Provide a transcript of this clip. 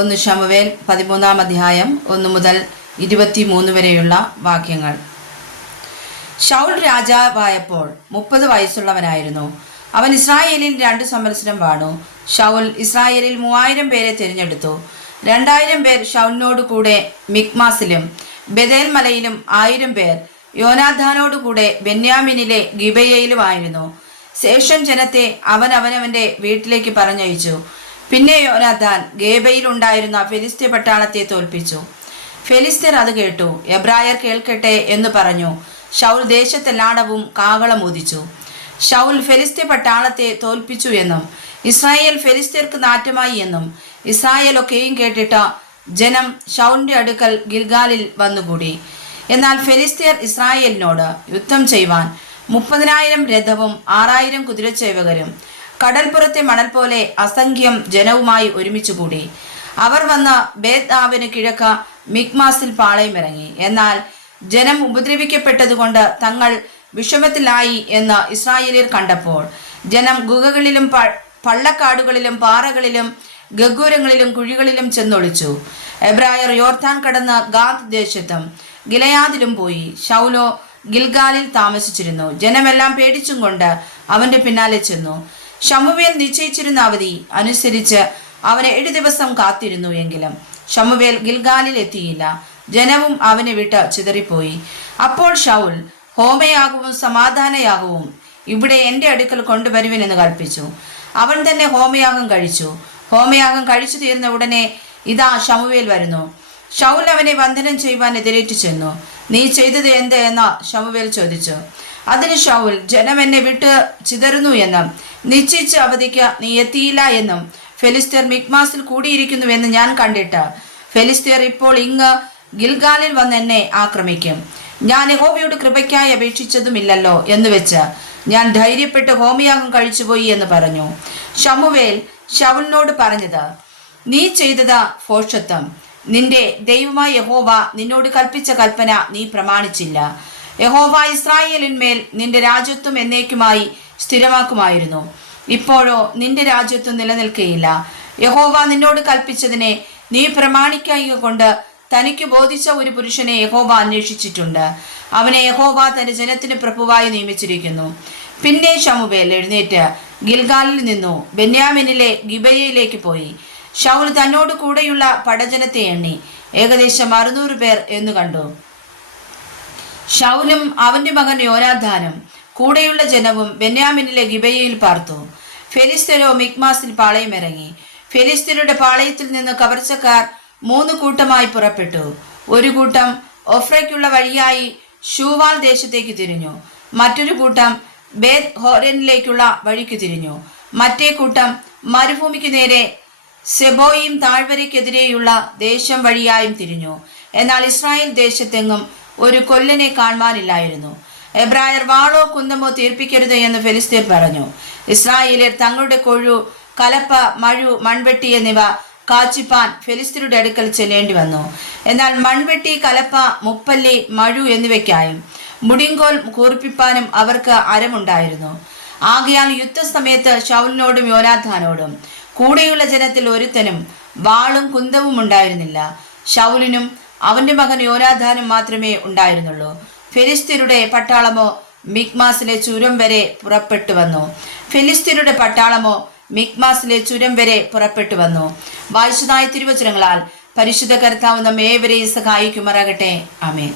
ഒന്ന് ശമൂവേൽ 13-ാം അധ്യായം 1 മുതൽ 23 വരെയുള്ള വാക്യങ്ങൾ. ശൗൽ രാജാവായപ്പോൾ 30 വയസ്സുള്ളവനായിരുന്നു. അവൻ ഇസ്രായേലിൽ 2 സംവത്സരം വാണു. ശൗൽ ഇസ്രായേലിൽ 3000 പേരെ തിരഞ്ഞെടുത്തു. 2000 പേർ ശൗലിനോട് കൂടെ മിക്മാസിലും ബെഥേൽ മലയിലും 1000 പേർ യോനാഥാനോട് കൂടെ ബെന്യാമിനിലെ ഗിബയയിലുമായിരുന്നു. ശേഷം ജനത്തെ അവനവന്റെ വീട്ടിലേക്ക് പറഞ്ഞയച്ചു. പിന്നെ യോനാഥാൻ ഗേബയിലുണ്ടായിരുന്ന ഫെലിസ്ത്യ പട്ടാളത്തെ തോൽപ്പിച്ചു. ഫെലിസ്ത്യർ അത് കേട്ടു. എബ്രായർ കേൾക്കട്ടെ എന്ന് പറഞ്ഞു. ശൗൽ ദേശത്തെല്ലാടവും കാഹളം ഊതിച്ചു. ശൗൽ ഫെലിസ്ത്യ പട്ടാളത്തെ തോൽപ്പിച്ചു എന്നും ഇസ്രായേൽ ഫെലിസ്ത്യർക്ക് നാറ്റമായി എന്നും ഇസ്രായേലൊക്കെയും കേട്ടിട്ട് ജനം ശൗലിന്റെ അടുക്കൽ ഗിൽഗാലിൽ വന്നുകൂടി. എന്നാൽ ഫെലിസ്ത്യർ ഇസ്രായേലിനോട് യുദ്ധം ചെയ്യുവാൻ 30,000 രഥവും 6000 കുതിരച്ചേവകരും കടൽപ്പുറത്തെ മണൽ പോലെ അസംഖ്യം ജനവുമായി ഒരുമിച്ചുകൂടി. അവർ വന്ന് ബേത്ആവെന് കിഴക്ക് മിക്മാസിൽ പാളയമിറങ്ങി. എന്നാൽ ജനം ഉപദ്രവിക്കപ്പെട്ടതുകൊണ്ട് തങ്ങൾ വിഷമത്തിലായി എന്ന് ഇസ്രായേലിയർ കണ്ടപ്പോൾ ജനം ഗുഹകളിലും പള്ളക്കാടുകളിലും പാറകളിലും ഗഗ്ഗൂരങ്ങളിലും കുഴികളിലും ചെന്നൊളിച്ചു. എബ്രായർ യോർദാൻ കടന്ന് ഗാദ് ദേശത്തും ഗിലെയാദിലും പോയി. ശൗലോ ഗിൽഗാലിൽ താമസിച്ചിരുന്നു. ജനമെല്ലാം പേടിച്ചും കൊണ്ട് അവന്റെ പിന്നാലെ ചെന്നു. ശമൂവേൽ നിശ്ചയിച്ചിരുന്ന അവധി അനുസരിച്ച് അവന് 7 ദിവസം കാത്തിരുന്നു. എങ്കിലും ശമൂവേൽ ഗിൽഗാലിൽ എത്തിയില്ല. ജനവും അവനെ വിട്ട് ചിതറിപ്പോയി. അപ്പോൾ ശൗൽ ഹോമയാഗവും സമാധാനയാഗവും ഇവിടെ എൻ്റെ അടുക്കൽ കൊണ്ടുവരുവിനെന്ന് കൽപ്പിച്ചു. അവൻ തന്നെ ഹോമയാഗം കഴിച്ചു. ഹോമയാഗം കഴിച്ചു തീർന്ന ഉടനെ ഇതാ ശമൂവേൽ വരുന്നു. ശൗൽ അവനെ വന്ദനം ചെയ്യുവാൻ എതിരേറ്റു ചെന്നു. നീ ചെയ്തത് എന്ത് എന്ന് ശമൂവേൽ ചോദിച്ചു. അതിന് ശൗൽ, ജനം എന്നെ വിട്ട് ചിതറുന്നു എന്നും നിശ്ചയിച്ച അവധിക്ക് നീ എത്തിയില്ല എന്നും ഫെലിസ്ത്യർ മിക്മാസിൽ കൂടിയിരിക്കുന്നുവെന്ന് ഞാൻ കണ്ടിട്ട് ഫെലിസ്ത്യർ ഇപ്പോൾ ഇങ്ങ് ഗിൽഗാലിൽ വന്ന് എന്നെ ആക്രമിക്കും. ഞാൻ യഹോവയോട് കൃപയ്ക്കായി അപേക്ഷിച്ചതുമില്ലല്ലോ എന്ന് വെച്ച് ഞാൻ ധൈര്യപ്പെട്ട് ഹോമയാഗം കഴിച്ചുപോയി എന്ന് പറഞ്ഞു. ശമൂവേൽ ശൗലിനോട് പറഞ്ഞത്, നീ ചെയ്തത് ഭോഷത്വം. നിന്റെ ദൈവമായ യഹോവ നിന്നോട് കൽപ്പിച്ച കൽപ്പന നീ പ്രമാണിച്ചില്ല. യഹോവ ഇസ്രായേലിന്മേൽ നിന്റെ രാജ്യത്വം എന്നേക്കുമായി സ്ഥിരമാക്കുമായിരുന്നു. ഇപ്പോഴോ നിന്റെ രാജ്യത്വം നിലനിൽക്കുകയില്ല. യഹോവ നിന്നോട് കൽപ്പിച്ചതിനെ നീ പ്രമാണിക്കുക കൊണ്ട് തനിക്ക് ബോധിച്ച ഒരു പുരുഷനെ യഹോവ അന്വേഷിച്ചിട്ടുണ്ട്. അവനെ യഹോവ തന്റെ ജനത്തിന് പ്രഭുവായി നിയമിച്ചിരിക്കുന്നു. പിന്നെ ശമൂവേൽ എഴുന്നേറ്റ് ഗിൽഗാലിൽ നിന്നു ബെന്യാമിനിലെ ഗിബയയിലേക്ക് പോയി. ശൗൽ തന്നോട് കൂടെയുള്ള പടജനത്തെ എണ്ണി ഏകദേശം 600 പേർ എന്നു കണ്ടു. ശൗലും അവന്റെ മകൻ യോനാഥാനും കൂടെയുള്ള ജനവും ബെന്യാമിനിലെ ഗിബയയിൽ പാർത്തു. ഫെലിസ്ത്യരോ മിക്മാസിൽ പാളയമിറങ്ങി. ഫെലിസ്ത്യരുടെ പാളയത്തിൽ നിന്ന് കവർച്ചക്കാർ 3 കൂട്ടമായി പുറപ്പെട്ടു. ഒരു കൂട്ടം ഒഫ്രയ്ക്കുള്ള വഴിയായി ശൂവാൽ ദേശത്തേക്ക് തിരിഞ്ഞു. മറ്റൊരു കൂട്ടം ബേത് ഹോരനിലേക്കുള്ള വഴിക്ക് തിരിഞ്ഞു. മറ്റേ കൂട്ടം മരുഭൂമിക്ക് നേരെ സെബോയിം താഴ്വരയ്ക്കെതിരെയുള്ള ദേശം വഴിയായും തിരിഞ്ഞു. എന്നാൽ ഇസ്രായേൽ ദേശത്തെങ്ങും ഒരു കൊല്ലനെ കാണുവാനില്ലായിരുന്നു. എബ്രായർ വാളോ കുന്തമോ തീർപ്പിക്കരുത് എന്ന് ഫെലിസ്ത്യർ പറഞ്ഞു. ഇസ്രായേലിയർ തങ്ങളുടെ കൊഴു, കലപ്പ, മഴു, മൺവെട്ടി എന്നിവ കാച്ചിപ്പാൻ ഫെലിസ്ത്യരുടെ അടുക്കൽ ചെല്ലേണ്ടി വന്നു. എന്നാൽ മൺവെട്ടി, കലപ്പ, മുപ്പല്ലി, മഴു എന്നിവയ്ക്കായും മുടിങ്കോൽ കൂർപ്പിപ്പാനും അവർക്ക് അരമുണ്ടായിരുന്നു. ആകയാൽ യുദ്ധസമയത്ത് ശൗലിനോടും യോനാഥാനോടും കൂടെയുള്ള ജനത്തിൽ ഒരുത്തനും വാളും കുന്തവും ഉണ്ടായിരുന്നില്ല. ശൗലിനും അവന്റെ മകൻ യോനാഥാനും മാത്രമേ ഉണ്ടായിരുന്നുള്ളൂ. ഫെലിസ്ത്യരുടെ പട്ടാളമോ മിക്മാസിലെ ചുരം വരെ പുറപ്പെട്ടു വന്നു. വായിച്ചതായ തിരുവചനങ്ങളാൽ പരിശുദ്ധ കർത്താവ് നമ്മെ ഏവരെയും സഹായിക്കുമാറാകട്ടെ. ആമേൻ.